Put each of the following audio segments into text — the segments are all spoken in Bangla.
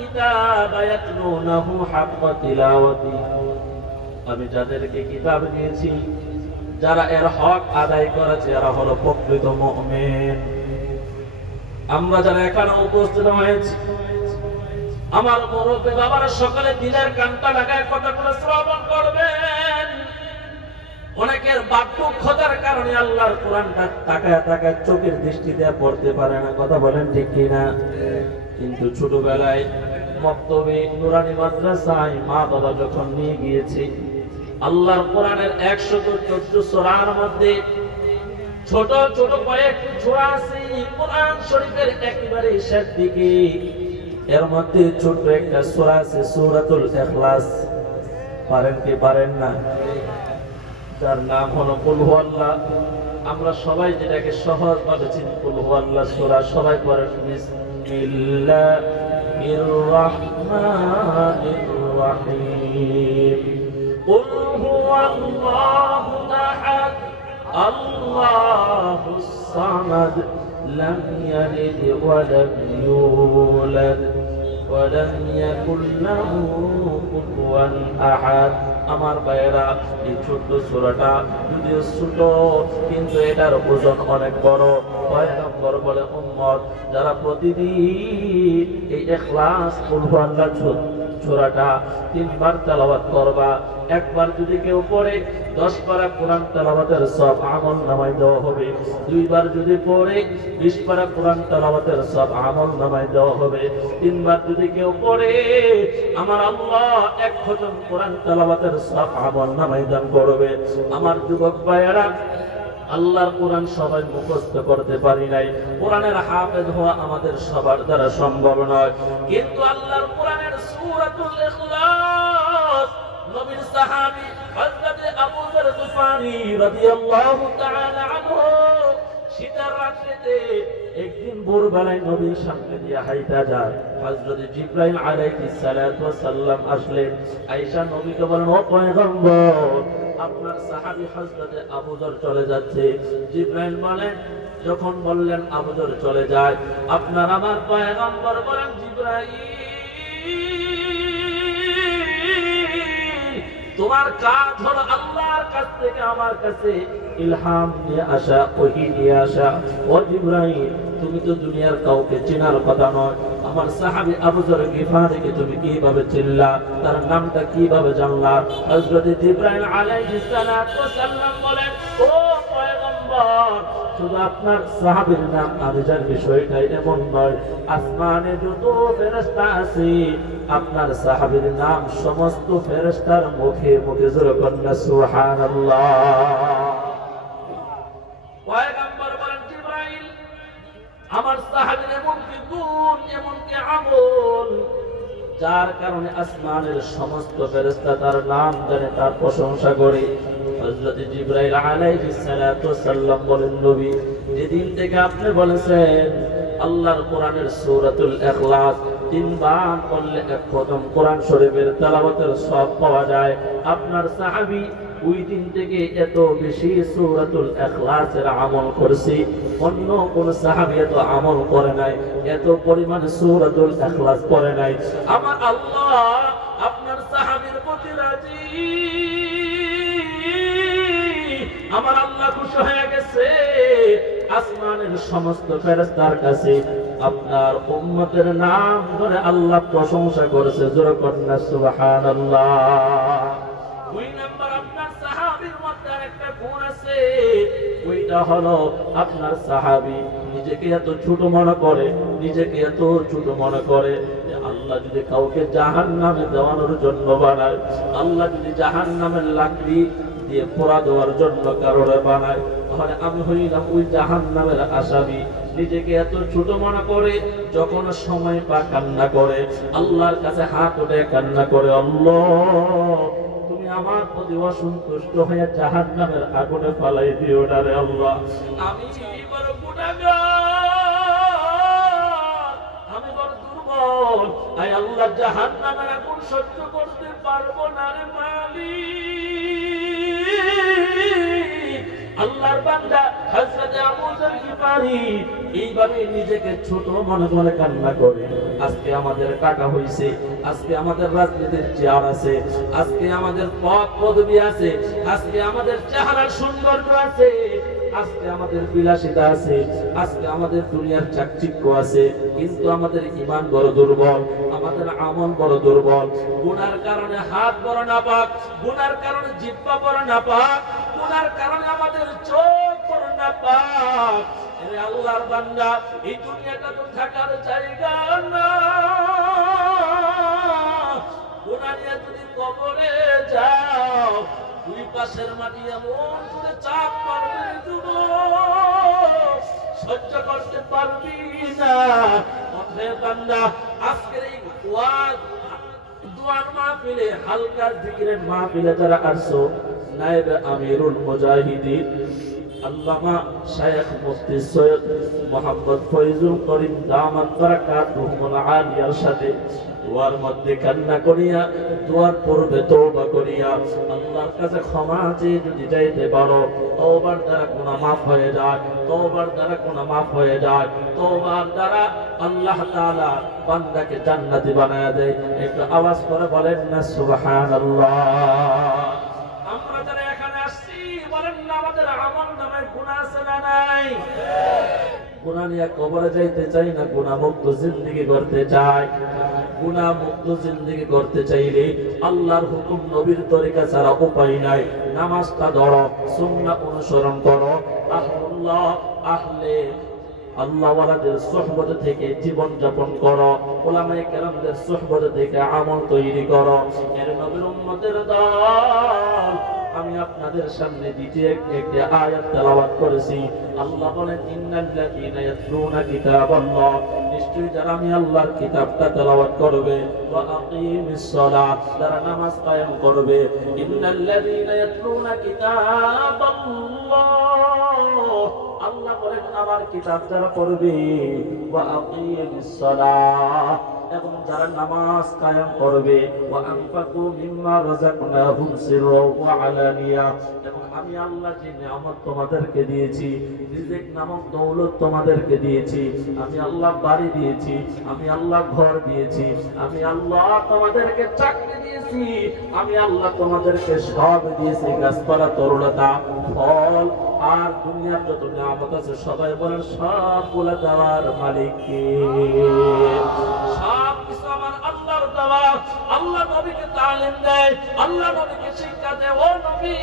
কিতাবা ইয়াতলুনাহু হাক্কা তিলাওয়াতি, আমি যাদেরকে কিতাব দিয়েছি যারা এর হক আদায় করেছে এরা হলো প্রকৃত মুমিন। আমরা যারা এখানে উপস্থিত হয়েছি, আমার মুরব্বী বাবারা সকলে দিলের কানটা লাগায় কথা করে শ্রবণ করবেন। অনেকের বাক্যক্ষতার কারণে আল্লাহর কোরআনটা তাকায় তাকায় চোখের দৃষ্টিতে পড়তে পারে না, কথা বলেন ঠিক কিনা? কিন্তু ছোটবেলায় মক্তবে নুরানি মাদ্রাসায় মা বাবা যখন নিয়ে গিয়েছে, আল্লাহর কোরআনের 114 সূরার মধ্যে ছোট ছোট কয়েকটি সূরা আছে কোরআন শরীফের একেবারে শেষ দিকে। এর মধ্যে ছোট একটা সূরা আছে সূরাতুল ইখলাস। পারেন কি পারেন না? যার নাম হলো কুল হুয়াল্লাহ। আমরা সবাই যেটাকে সহজ ভাবে চিনি কুল হুয়াল্লাহ সূরা, সবাই পড়েন বিসমিল্লাহির রাহমানির রাহিম। কুল হুয়াল্লাহু আহাদ আল্লাহুস সামাদ লাম ইয়ালিদ ওয়া লাম ইউলাদ ওয়া লাম ইয়াকুল লাহু কুফুয়ান আহাদ। আমার ভাইয়েরা, এই ছোট্ট সূরাটা যদিও ছোট কিন্তু এটার ওজন অনেক বড়। পয়গম্বর বলে উম্মত যারা প্রতিদিন এই ইখলাস কুল হুয়াল্লাহ সূরাটা 3 বার তেলাওয়াত করবা, একবার যদি কেউ পড়ে 10 পারা কোরআন তেলাওয়াতের সব আমল নামায় দেওয়া হবে। 2 বার যদি পড়ে 20 পারা কোরআন তেলাওয়াতের সব আমল নামায় দেওয়া হবে। 3 বার যদি কেউ পড়ে আমার আল্লাহ 1 খতম কোরআন তেলাওয়াতের সব আমল নামায় দান করবে। আমার যুবক ভাইয়েরা, আল্লাহর কোরআন সবাই মুখস্থ করতে পারি নাই, কোরআনের হাফেজ হওয়া আমাদের সবার দ্বারা সম্ভব নয়, কিন্তু আল্লাহর কোরআনের সূরাতুল ইখলাস নবীর সাহাবী হযরত আবু যর গিফারী রাদিয়াল্লাহু তাআলা আনহু শীতের রাতে একদিন ভোরবেলায় নবীর সামনে দিয়ে হাইটা যায়। হযরত জিবরাইল আলাইহিস সালাতু ওয়াস সালাম আসলেন। আয়েশা নবীকে বলেন, ও পয়গম্বর, আপনার সাহাবী হযরত আবু যর চলে যাচ্ছে। জিবরাইল বলেন, যখন বললেন আবু যর চলে যায়, আপনার আমার পয়গম্বর বলেন, জিবরাইল তোমার কাজ হলো আল্লাহর কাছ থেকে আমার কাছে ইলহাম নিয়ে আসা, ওহী নিয়ে আসা। ও জিবরাইল, তুমি তো দুনিয়ার কাউকে চেনার কথা নয়, আমার সাহাবী আবু যর গিফারীকে তুমি কিভাবে চিনলা, তার নামটা কিভাবে জানলা? হযরত জিবরাইল আলাইহিস সালাতু ওয়াস সালাম বলেন, ও পয়গম্বর, শুধু আপনার সাহাবীর নাম আমি জানি বিষয়টাই এমন নয়, আসমানে যত ফেরেশতা আছে আপনার সাহাবীর নাম সমস্ত ফেরেশতার মুখে মুখে জোরে কন্যা সুবহানাল্লাহ। পয়গম্বর বলেন, জিবরাইল, আমার সাহাবীর এমন কি গুণ, এমন কি আমল যার কারণে আসমানের সমস্ত ফেরেশতা তার নাম জানে, তার প্রশংসা করে। হযরত জিবরাইল আলাইহিস সালাতু ওয়াস সালাম বলেন, নবী, যেদিন থেকে আপনি বলেছেন আল্লাহর কোরআনের সূরাতুল ইখলাস 3 বার পড়লে 1 খতম কোরআন শরীফের তেলাওয়াতের সওয়াব পাওয়া যায়, আপনার সাহাবী ওই দিন থেকে এত বেশি সূরাতুল ইখলাসের আমল করেছে। অন্য কোন সাহাবী এত আমল করে নাই, এত পরিমাণ সূরাতুল ইখলাস পড়ে নাই। আমার আল্লাহ আপনার সাহাবীর প্রতি রাজি, আমার আল্লাহ খুশি হয়ে গেছে। আসমানের সমস্ত ফেরেশতার কাছে আপনার উম্মতের নাম ধরে আল্লাহ প্রশংসা করেছে, জোরে কন্যা সুবহানাল্লাহ। 2 নাম্বার, আপনার সাহাবীর মধ্যে আরেকটা গুণ আছে, ওইটা হলো আপনার সাহাবী নিজেকে এত ছোট মনে করে, নিজেকে এত ছোট মনে করে যে আল্লাহ যদি কাউকে জাহান্নামে দেওয়ানোর জন্য বানায়, আল্লাহ যদি জাহান্নামের লাকড়ি দিয়ে পোড়া দেওয়ার জন্য কারণে বানায়, তাহলে আমি হইলাম ওই জাহান্নামের আসামি। নিজেকে এত ছোট মনে করে, যখন সময় পা কান্না করে, আল্লাহর কাছে হাত উঠে কান্না করে, আল্লাহ তুমি আমার প্রতি অসন্তুষ্ট হয়ে জাহান্নামের আগুনে ফালাই দিও না রে আল্লাহ, আমি বড় গুনাহগার, আমি বড় দুর্বল, আয় আল্লাহ জাহান্নামের আগুন সহ্য করতে পারবো না রে মালিক, আল্লাহর বান্দা হযরত আবু যর গিফারি এইভাবে নিজেকে ছোট মনে করে কান্না করে। আজকে আমাদের টাকা হইছে, আজকে আমাদের রাজনীতির চেয়ার আছে, আজকে আমাদের পদ পদবি আছে, আজকে আমাদের চেহারার সৌন্দর্য আছে, আজকে আমাদের বিলাসিতা আছে, আজকে আমাদের দুনিয়ার চাকচিক্য আছে, কিন্তু আমাদের ঈমান বড় দুর্বল, আমাদের আমল বড় দুর্বল। গুনার কারণে হাত বড় নাপাক, গুনার কারণে জিহ্বা বড় নাপাক, গুনার কারণে আমাদের চোখ বড় নাপাক। আরে আল্লাহর বান্দা, এই দুনিয়াটা তো থাকার জায়গা না। গুনাহ নিয়ে যদি কবরে যাও, দুই পাশের মাটি এমন করে চাপ মারবে যুবক, সহ্য করতে পারবি না। অতএব বান্দা, আজকের এই ওয়াজ দুয়ার মাহফিলে, হালকা জিকিরের মাহফিলে যারা আসছো, নায়েব আমিরুল মুজাহিদিন আল্লামা শায়খ মুফতি সৈয়দ মোহাম্মদ ফয়জুল করিম দামাত বারাকাতুহুল আলিয়ার সাথে দুয়ার মধ্যে কান্না করিয়া, দুয়ার পূর্বে তওবা করিয়া আল্লাহর কাছে ক্ষমা চেয়ে যদি যাইতে পারো, তওবার দ্বারা গুনাহ মাফ হয়ে যায়, তওবার দ্বারা গুনাহ মাফ হয়ে যায়, তওবার দ্বারা আল্লাহ তাআলা বান্দাকে জান্নাতি বানায়া দেয়। একটু আওয়াজ করে বলেন না সুবহানাল্লাহ। আমরা যারা এখানে আসছি, বলেন না আমাদের আমল নামে গুনাহ আছে না নাই? গুনাহ নিয়ে কবরে যাইতে চাই না, গুনাহ মুক্ত জিন্দেগি করতে চাই। গুনাহ মুক্ত জিন্দেগি করতে চাইলে আল্লাহর হুকুম, নবীর তরিকা ছাড়া উপায় নাই। নামাজটা ধরো, সুন্নাহ অনুসরণ করো, আহলে আল্লাহ ওয়ালাদের সুহবত থেকে জীবন যাপন করো, উলামায়ে কেরামদের সুহবত থেকে আমল তৈরি করো। এর নবীর উম্মতের দল, আমি আপনাদের সামনে দ্বিতীয় একটি আয়াত তেলাওয়াত করেছি। আল্লাহ বলেন, ইন্নাল্লাযীনা ইয়াতলুনা কিতাবাল্লাহ, নিশ্চয়ই যারা আমি আল্লাহর কিতাবটা তেলাওয়াত করবে, ওয়া আকিমিস সালাহ, যারা নামাজ কায়েম করবে, ইন্নাল্লাযীনা ইয়াতলুনা কিতাবাল্লাহ, আল্লাহ বলেন আমার কিতাব যারা পড়বে, ওয়া আকিমিস সালাহ, এবং যারা নামাজ কায়েম করবে, ওয়া আনফাকু মিম্মা রাযাকনাহুম সিররা ওয়া আলানিয়া, এবং আমি আল্লাহ যে নিয়ামত তোমাদেরকে দিয়েছি, রিজিক নামক দৌলত তোমাদেরকে দিয়েছি, আমি আল্লাহ বাড়ি দিয়েছি, আমি আল্লাহ ঘর দিয়েছি, আমি আল্লাহ তোমাদেরকে চাকরি দিয়েছি, আমি আল্লাহ তোমাদেরকে সব দিয়েছি, গাছপালা, তরুলতা, ফল, আর দুনিয়ার যত নিয়ামত আছে সবাই বলেন সবগুলা দেওয়ার মালিক কে? সব কিছু আমার আল্লাহর দেওয়া। আল্লাহ নবীকে তালিম দেয়, আল্লাহ নবীকে শিক্ষা দেয়, ও নবী,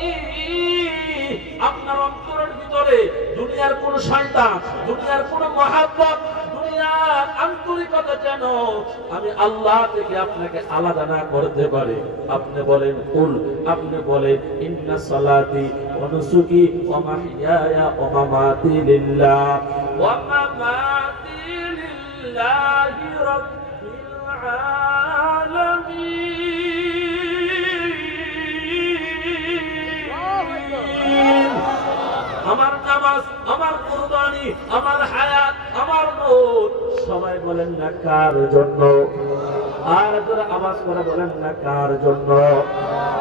আপনার অন্তরের ভিতরে দুনিয়ার কোন শয়তান, দুনিয়ার কোন মহাব্বত, দুনিয়ার আন্তরিকতা যেন আমি আল্লাহ থেকে আপনাকে আলাদা না করতে পারে। আপনি বলেন কুল, আপনি বলেন ইন্না সালাতি ওয়া নুসুকি ওয়া মাহইয়ায়া ওয়া মামাতি লিল্লাহ ওয়া মামাতি লিল্লাহি রাব্বিল আলামিন। আমার নামাজ, আমার কুরবানি, আমার হায়াত, আমার মওত, সবাই বলেন না কার জন্য? আর যারা আওয়াজ করে বলেন না কার জন্য?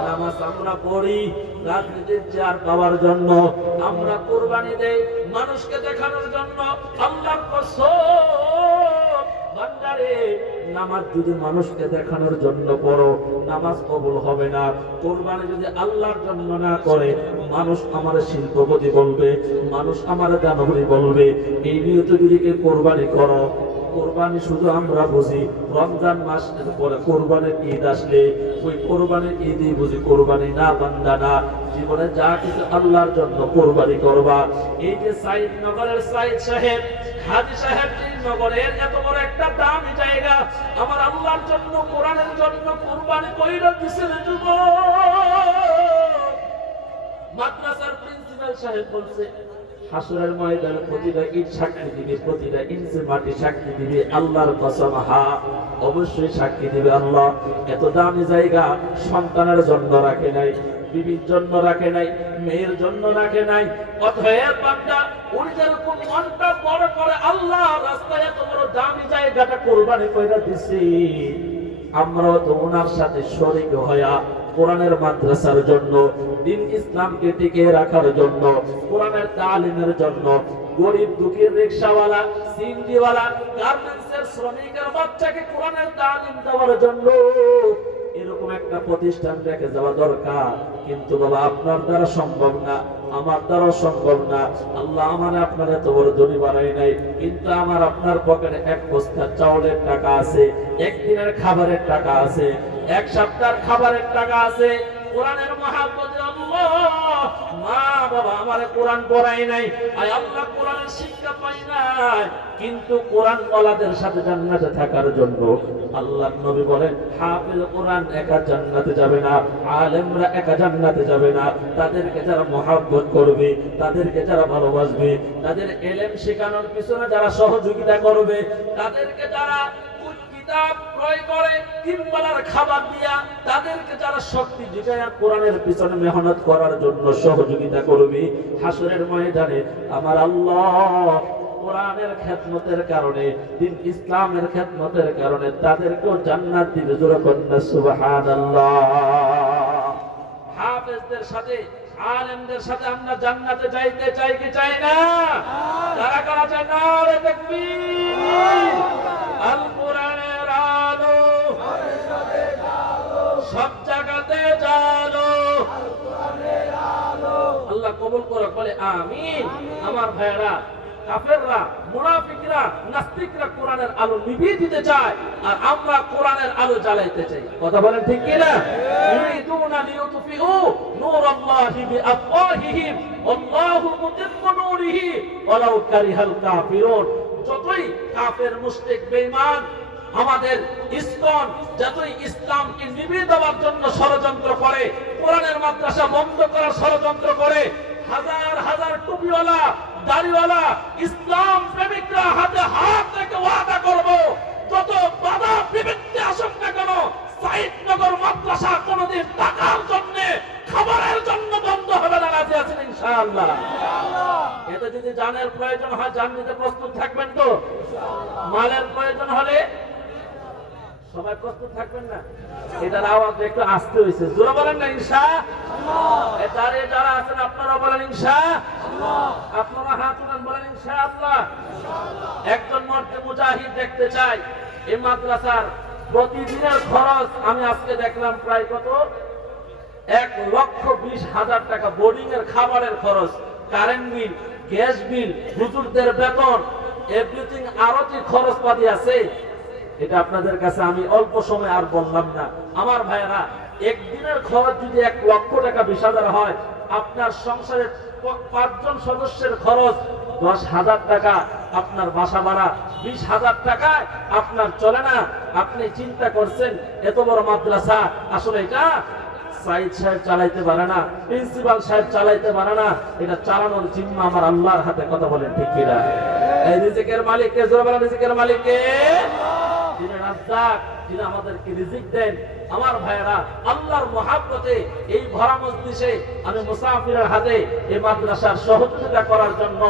নামাজ আমরা পড়ি রাজনীতির চেয়ার পাওয়ার জন্য, আমরা কুরবানি দেই মানুষকে দেখানোর জন্য। আল্লাহর কসম বান্দারে, নামাজ যদি মানুষকে দেখানোর জন্য পড়ো, নামাজ কবুল হবে না। কুরবানি যদি আল্লাহর জন্য না করে, মানুষ আমার শিল্পপতি বলবে, মানুষ আমার দানবী বলবে। এই নিয়ত যদি কে কুরবানি করো, কুরবানি শুধু আমরা বুঝি রমজান মাসের পরে কুরবানির ঈদ আসলে, ওই কুরবানির ঈদই বুঝি কুরবানি না, বান্দা না। জীবনে যা কিছু আল্লাহর জন্য কুরবানি করবা। এই যে সাইদ নগরের সাইদ সাহেব, হাজী সাহেব, এই নগরের এত বড় একটা দামি জায়গা আমার আল্লাহর জন্য, কোরআনের জন্য কুরবানি কইরা দিছেন যুবক। মাদ্রাসার প্রিন্সিপাল সাহেব বলছে, হাসরের ময়দানে প্রতিটা ইট সাক্ষী দিবে, প্রতিটা ইঞ্চি মাটি সাক্ষী দিবে। আল্লাহর কসম, হ্যাঁ অবশ্যই সাক্ষী দিবে। আল্লাহ এত দামি জায়গা সন্তানের জন্য রাখে নাই, বিবির জন্য রাখে নাই, মেয়ের জন্য রাখে নাই। অতএব বান্দা, উনি যেরকম মনটা বড় করে আল্লাহ রাস্তায় এত বড় দামি জায়গাটা কুরবানি কইরা দিছি, আমরাও তো ওনার সাথে শরীক হইয়া কোরআনের মাদ্রাসার জন্য, দ্বীন ইসলামকে টিকিয়ে রাখার জন্য, কোরআনের তালিমের জন্য, গরিব দুঃখীর রিকশাওয়ালা, সিএনজিওয়ালা, গার্মেন্টসের শ্রমিকের বাচ্চাকে কোরআনের তালিম দেওয়ার জন্য এরকম একটা প্রতিষ্ঠান রেখে যাওয়া দরকার। কিন্তু বাবা আপনার দ্বারা সম্ভব না, আমার দ্বারা সম্ভব না। আল্লাহ আমার আপনার এত বড় ধনী বানাই নাই, কিন্তু আমার আপনার পকেটে এক বস্তা চাউলের টাকা আছে, একদিনের খাবারের টাকা আছে, এক সপ্তাহের খাবারের টাকা আছে। কোরআনের মহাব্বতে আল্লাহ মা বাবা আমারে কোরআন পড়াই নাই, আয় আল্লাহ কোরআনের শিক্ষা পাই নাই, কিন্তু কোরআন ওয়ালাদের সাথে জান্নাতে থাকার জন্য আল্লাহর নবী বলেন হাফেজ কোরআন একা জান্নাতে যাবে না, আলেমরা একা জান্নাতে যাবে না। তাদেরকে যারা মহব্বত করবে, তাদেরকে যারা ভালোবাসবে, তাদের ইলম শেখানোর পিছনে যারা সহযোগিতা করবে, তাদেরকে যারা কিতাব ক্রয় করে তিনবেলার খাবার দিয়া, তাদেরকে যারা শক্তি জুটায়া কোরআনের পিছনে মেহনত করার জন্য সহযোগিতা করবে, হাসরের ময়দানে আমার আল্লাহ কোরআনের খেদমতের কারণে, দ্বীন ইসলামের খেদমতের কারণে তাদেরকেও জান্নাত দিবে। জোরে কন্যা সুবহানাল্লাহ। হাফেজদের সাথে, আলেমদের সাথে আমরা জান্নাতে যাইতে চাই কি চাই না? কারা কারা চাই? নারে তাকবীর। আল কোরআনের আলো সব জায়গাতে জালো, আল্লাহ কবুল করে বলে আমিন। আমার ভাইরা, কাফেররা, মুনাফিকরা, নাস্তিকরা কোরআনের আলো নিভিয়ে দিতে চায়, আর আমরা কোরআনের আলো জ্বালাইতে চাই। কথা বলেন ঠিক কি না? ইউরিদুনা লিইউতফিউ নূরাল্লাহি বিআফওয়াহিহিম ওয়াল্লাহু মুতিম্মু নূরিহি ওয়ালাউ কারিহাল কাফিরুন। যতই কাফের, মুশরিক, বেঈমান আমাদের ইসকন যতই ইসলামকে নিভিয়ে দেওয়ার জন্য ষড়যন্ত্র করে, কোরআনের মাদ্রাসা বন্ধ করার ষড়যন্ত্র করে, হাজার হাজার টুপিওয়ালা, দাড়িওয়ালা ইসলাম প্রেমিকরা হাতে হাত রেখে ওয়াদা করব, যত বাধা বিপত্তি আসুক না কেন, সাইদনগর মাদ্রাসা কোনদিন টাকার জন্য, খাবারের জন্য বন্ধ হবে না। রাজি আছেন ইনশাআল্লাহ? এতে যদি জানের প্রয়োজন হয়, জান দিতে প্রস্তুত থাকবেন তো? মালের প্রয়োজন হলে সবাই প্রস্তুত থাকবেন না? এটার আওয়াজ একটু আসতে হয়েছে, জোরে বলেন না ইনশাআল্লাহ? এটারে যারা আছেন আপনারা বলেন ইনশাআল্লাহ, আপনারা হাত উঠান বলেন ইনশাআল্লাহ। একজন মর্দে মুজাহিদ দেখতে চাই। এই মাদ্রাসার প্রতিদিনের খরচ আমি আজকে দেখলাম প্রায় কত, 1,20,000 টাকা। বোর্ডিং এর খাবারের খরচ, কারেন্ট বিল, গ্যাস বিল, হুজুরদের বেতন, এভরিথিং আরো যে খরচপাতি আছে, এটা আপনাদের কাছে আমি অল্প সময় আর বললাম না। আমার ভাইয়েরা, একদিনের খরচ যদি 1,00,000 টাকা 20,000 হয়, আপনার সংসারের 5 জন সদস্যের খরচ 10,000 টাকা, আপনার বাসা ভাড়া 20,000 টাকায় আপনার চলে না। আপনি চিন্তা করছেন এত বড় মাদ্রাসা আসলে এটা সাইদ সাহেব চালাইতে পারে না, প্রিন্সিপাল সাহেব চালাইতে পারে না, এটা চালানোর জিম্মা আমার আল্লাহর হাতে। কথা বলেন ঠিক কিনা? এই রিজিকের মালিক কে? জোরে বলেন রিজিকের মালিক কে? যিনি রাজ্জাক, যিনি আমাদেরকে রিজিক দেন। আমার ভাইয়েরা, আল্লাহর মহাব্বতে এই ভরা মজলিসে আমি মুসাফিরের হাতে এই মাদ্রাসার সহযোগিতা করার জন্য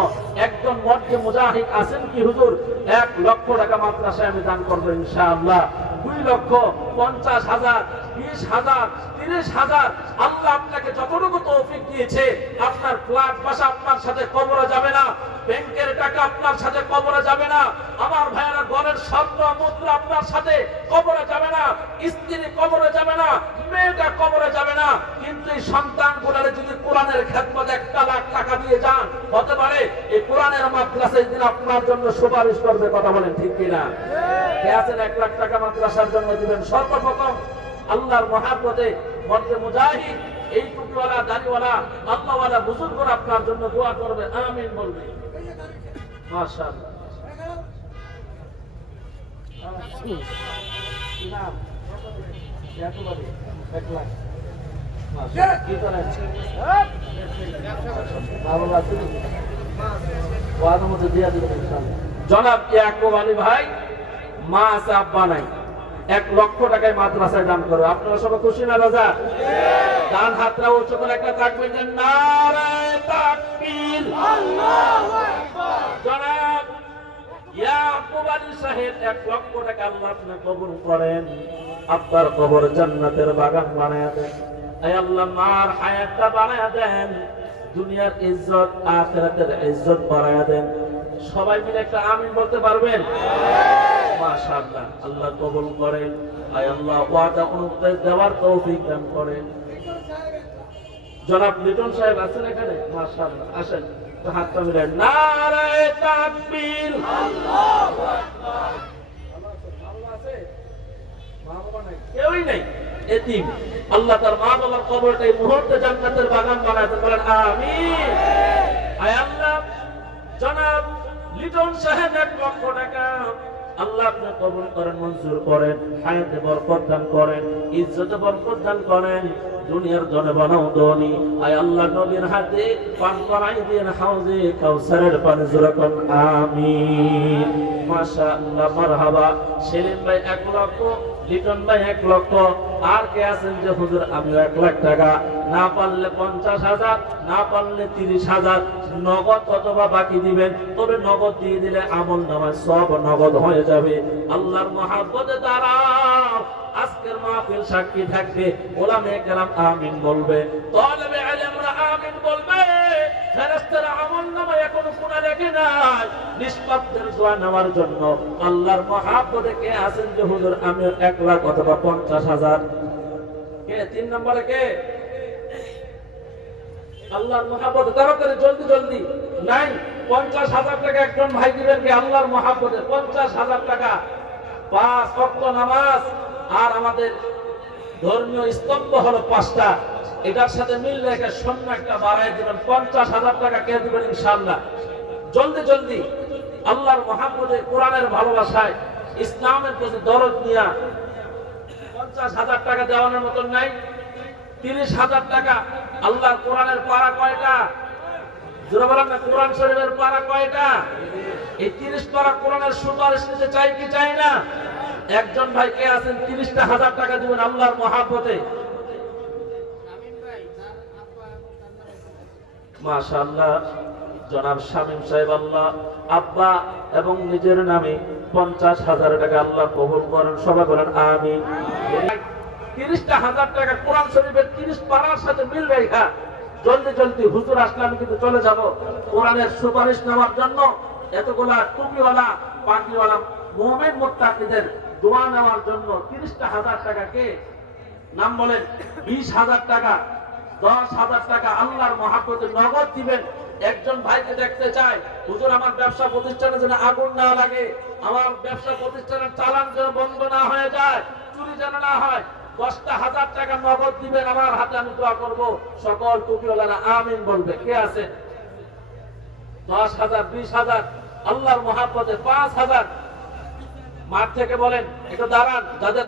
একজন মর্দে মুজাহিদ আছেন কি হুজুর? 1,00,000 টাকা মাদ্রাসায় আমি দান করবো ইনশাআল্লাহ। 2,50,000, 20,000, 30,000, আল্লাহ আপনাকে যতটুকু তৌফিক দিয়েছে, আপনার ফ্ল্যাট বাসা আপনার সাথে কবরে যাবে না, ব্যাংকের টাকা আপনার সাথে কবরে যাবে না। আমার ভাইয়েরা, ঘরের স্বর্ণ মুদ্রা আপনার সাথে কবরে যাবে না, স্ত্রী কবরে যাবে না, মেয়েটা কবরে যাবে না। কিন্তু এই সন্তানগুলোরে যদি কোরআনের খেদমত 1,00,000 টাকা দিয়ে যান, হতে পারে এই কোরআনের মাদ্রাসায় দিন আপনার জন্য সুপারিশ করবে। কথা বলেন ঠিক কিনা? কে আছেন 1,00,000 টাকা মাদ্রাসার জন্য দিবেন? সর্বপ্রথম আল্লাহর মহাব্বতে মর্দে মুজাহিদ, এই টুপিওয়ালা, দাড়িওয়ালা, আল্লাহওয়ালা বুজুর্গরা আপনার জন্য দোয়া করবে, আমিন বলবে। মাশাআল্লাহ। জনাব ইয়াকুব আলী ভাই, মা আছে আব্বা নাই, 1,00,000 টাকায় মাদ্রাসায় দান করবে। আপনারা সবাই খুশি না রাজা? ডান হাতটা উচ্চ করে একটা থাকবেন যে নারে তাকবীর, আল্লাহু আকবার। জনাব ইয়াকুব আলী সাহেব 1,00,000 টাকা আল্লাহ আপনি কবুল করেন, আপনার কবর জান্নাতের বাগান বানায় দেন। আয় আল্লাহ মার হায়াতটা বাড়ায়া দেন, দুনিয়ার ইজ্জত আখিরাতের ইজ্জত বাড়ায়া দেন। সবাই মিলে একটা আমিন বলতে পারবেন? মাশাআল্লাহ, আল্লাহ কবুল করেন। আয় আল্লাহ ওয়াদা অনুযায়ী দেওয়ার তৌফিক দান করেন। জনাব লিটন সাহেব আছেন এখানে? মাশাআল্লাহ, আসেন তো হাতটা মিলান। নারে তাকবীর, আল্লাহু আকবার। আল্লাহ আছে, মা বাবা নাই, কেউই নাই, এতিম। আল্লাহ তার মা বাবার কবরটা এই মুহূর্তে জান্নাতের বাগান বানায় দেন, বলেন আমিন। আয় আল্লাহ জনাব লিটন সাহেব 1 লক্ষ টাকা আল্লাহ আপনি কবুল করেন, মঞ্জুর করেন, হায়াতে বরকত দান করেন, ইজ্জতে বরকত দান করেন, দুনিয়ার জনে বানাও ধনী। আয় আল্লাহ নবীর হাতে পান করাই দিন হাউজে কাউসারের পানি, জোরে কোন আমিন। মাশাআল্লাহ, মারহাবা। সেলিম ভাই 1 লক্ষ, লিটন ভাই 1 লক্ষ। আর কে আছেন যে হুজুর আমি 1 লাখ টাকা, না পারলে 50,000, না পারলে 30,000 নগদ অথবা বাকি দিবেন, তবে নগদ দিয়ে দিলে আমল নামায় সব নগদ হয়ে যাবে। আল্লাহর মহব্বতে দাঁড়াও, আজকের মাহফিল সাক্ষী থাকবে, ওলামায়ে কেরাম আমিন বলবে, তালেবে ইলমরা আমিন বলবে, ফেরেশতারা আমলনামায় এখনো কোনা রেখে নাই নিষ্পাপদের দোয়া নেওয়ার জন্য। আল্লাহর মহব্বতে কে আছেন যে হুজুর আমি 1 লাখ অথবা 50,000? কে 3 নম্বরে? কে? আল্লাহর মহব্বতে তাড়াতাড়ি জলদি জলদি। নাই 50,000 টাকা একজন ভাই দিবেন কি আল্লাহর মহব্বতে? 50,000 টাকা, 5 ওয়াক্ত নামাজ, আর আমাদের ধর্মীয় স্তম্ভ হলো 5টা, এটার সাথে মিল রেখে শূন্য একটা বাড়ায় দিবেন। 50,000 টাকা কে দিবেন ইনশাআল্লাহ? জলদি জলদি। আল্লাহর মহব্বতে, কোরআনের ভালোবাসায়, ইসলামের প্রতি দরদ নিয়া 50,000 টাকা দেওয়ানোর মতন নাই। 30,000 টাকা। আল্লাহর কোরআনের পারা কয়টা? জোরে বলেন না, কোরআন শরীফের পারা কয়টা? এই 30 পারা কোরআনের সুপারিশ নিতে চাই কি চাই না? একজন ভাই কে আছেন 30,000 টাকা দিবেন আল্লাহর মহব্বতে? মাশাআল্লাহ, জনাব শামীম সাহেব আল্লাহ আব্বা এবং নিজের নামে 50,000 টাকা আল্লাহ কবুল করেন, সবাই বলেন আমিন। 30,000 টাকা কোরআন শরীফের 30 পারার সাথে মিল রেখা জলদি জলদি হুজুর আসলে আমি কিন্তু চলে যাব কোরআনের সুপারিশ নেওয়ার জন্য। এতগুলা টুপিওয়ালা পাগড়িওয়ালা মুমিন মুত্তাকিদের দোয়া নেওয়ার জন্য 30,000 টাকা কে নাম বলেন? 20,000 টাকা, 10,000 টাকা আল্লাহর মহব্বতে নগদ দিবেন। একজন ভাইকে দেখতে চাই, হুজুর আমার ব্যবসা প্রতিষ্ঠানে যেন আগুন না লাগে, আমার ব্যবসা প্রতিষ্ঠানের চালান যেন বন্ধ না হয়ে যায়, চুরি যেন না হয়, 10,000 টাকা নগদ দিবেন আমার হাতে, আমি দোয়া করব। সকল টুপিওয়ালারা আমিন বলবে। কে আছে? 10,000, 20,000 আল্লাহর মহব্বতে, 5,000 মাঠ থেকে বলেন, একটু দাঁড়ান যাদের